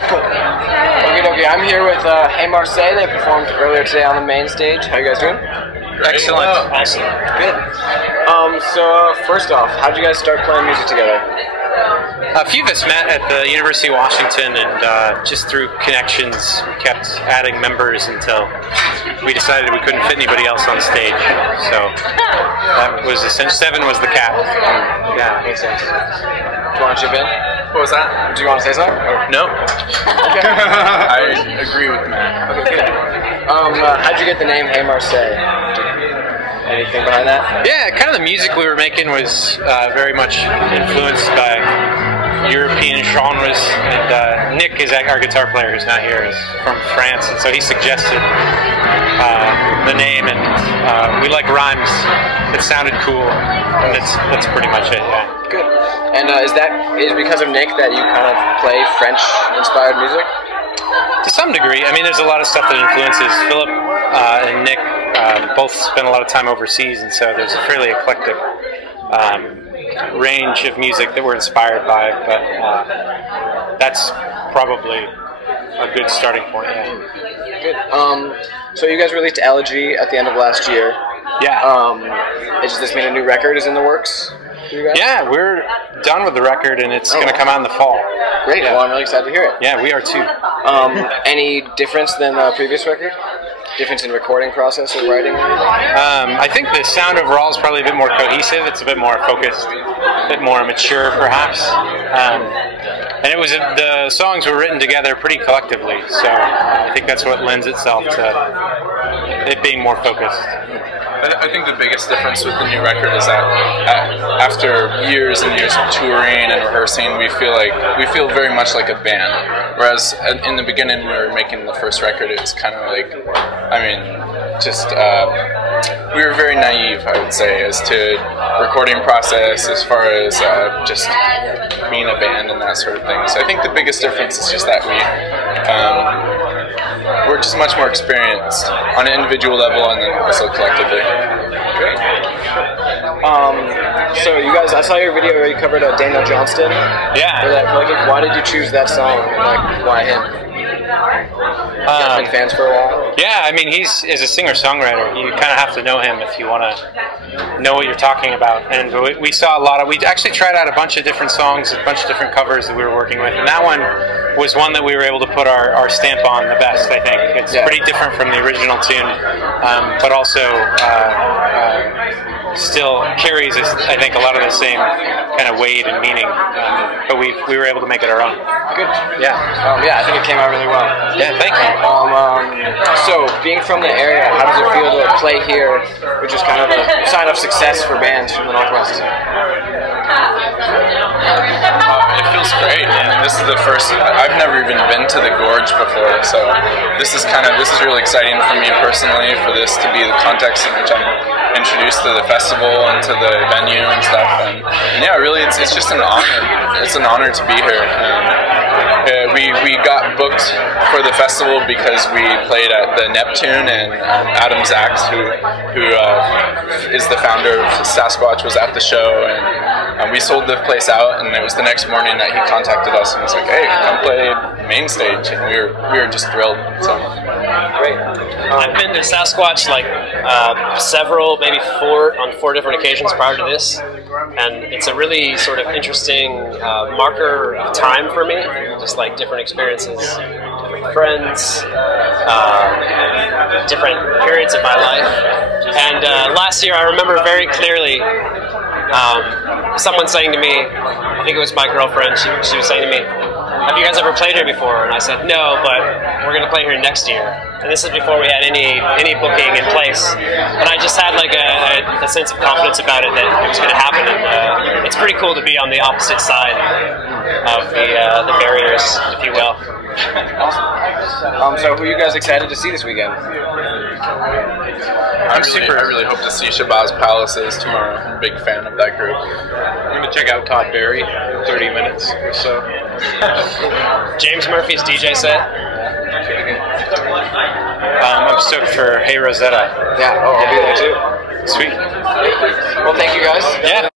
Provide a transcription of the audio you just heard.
Cool. Okay, I'm here with Hey Marseilles. They performed earlier today on the main stage. How you guys doing? Excellent. Awesome. Good. So first off, how did you guys start playing music together? A few of us met at the University of Washington, and just through connections, we kept adding members until we decided we couldn't fit anybody else on stage. So that was essentially 7 was the cap. Yeah, makes sense. Do you want to chip in? What was that? Do you want to say something? Or? No. Okay. I agree with Matt. Okay, good. How'd you get the name Hey Marseilles? Anything behind that? Yeah, kind of the music we were making was very much influenced by European genres, and Nick is our guitar player who's not here, is from France, and so he suggested the name, and we like rhymes. It sounded cool, and that's pretty much it. Yeah. Good. And is because of Nick that you kind of play French-inspired music? To some degree. I mean, there's a lot of stuff that influences Philip and Nick. Both spend a lot of time overseas, and so there's a fairly eclectic range of music that we're inspired by, but that's probably a good starting point. Yeah. Good. So you guys released Elegy at the end of last year. Yeah. Does this mean a new record is in the works for you guys? Yeah, we're done with the record, and it's going to come out in the fall. Great. Yeah. Well, I'm really excited to hear it. Yeah, we are too. Any difference than the previous record? Difference in recording process or writing or anything? I think the sound overall is probably a bit more cohesive. It's a bit more focused, a bit more mature, perhaps. And the songs were written together pretty collectively, so I think that's what lends itself to it being more focused. I think the biggest difference with the new record is that after years and years of touring and rehearsing, we feel very much like a band. Whereas in the beginning, when we were making the first record, it was kind of like, we were very naive, I would say, as to recording process, as far as just being a band and that sort of thing. So I think the biggest difference is just that we're just much more experienced on an individual level and then also collectively. Great. So you guys, I saw your video where you covered Daniel Johnston. Yeah. Why did you choose that song? Like, why him? You guys been fans for a while? Yeah, I mean, he's a singer-songwriter. You kind of have to know him if you want to know what you're talking about. And we saw we actually tried out a bunch of different songs, a bunch of different covers that we were working with, and that one was one that we were able to put our stamp on the best, I think. It's pretty different from the original tune, but also still carries, I think, a lot of the same kind of weight and meaning, but we were able to make it our own. Good. Yeah. Yeah, I think it came out really well. Yeah, thank you. So, being from the area, how does it feel to play here, which is kind of a sign of success for bands from the Northwest? It feels great, and this is the first. I've never even been to the Gorge before, so this is really exciting for me personally. For this to be the context in which I'm introduced to the festival and to the venue and stuff, and yeah, really, it's just an honor. It's an honor to be here. We got booked for the festival because we played at the Neptune, and Adam Zaks, who is the founder of Sasquatch, was at the show, and we sold the place out, and it was the next morning that he contacted us and was like, "Hey, come play main stage," and we were just thrilled. So great. I've been to Sasquatch maybe four different occasions prior to this, and it's a really sort of interesting marker of time for me, just like different experiences, different friends, different periods of my life. And last year I remember very clearly someone saying to me, I think it was my girlfriend, she was saying to me, "Have you guys ever played here before?" And I said, "No, but we're going to play here next year." And this is before we had any booking in place. And I just had like a sense of confidence about it that it was going to happen. And it's pretty cool to be on the opposite side of the barriers, if you will. Awesome. So who are you guys excited to see this weekend? I really hope to see Shabazz Palaces tomorrow. I'm a big fan of that group. I'm going to check out Todd Berry in 30 minutes or so. James Murphy's DJ set. I'm stoked for Hey Rosetta. Yeah, I'll be there too. Sweet. Well, thank you guys. Yeah.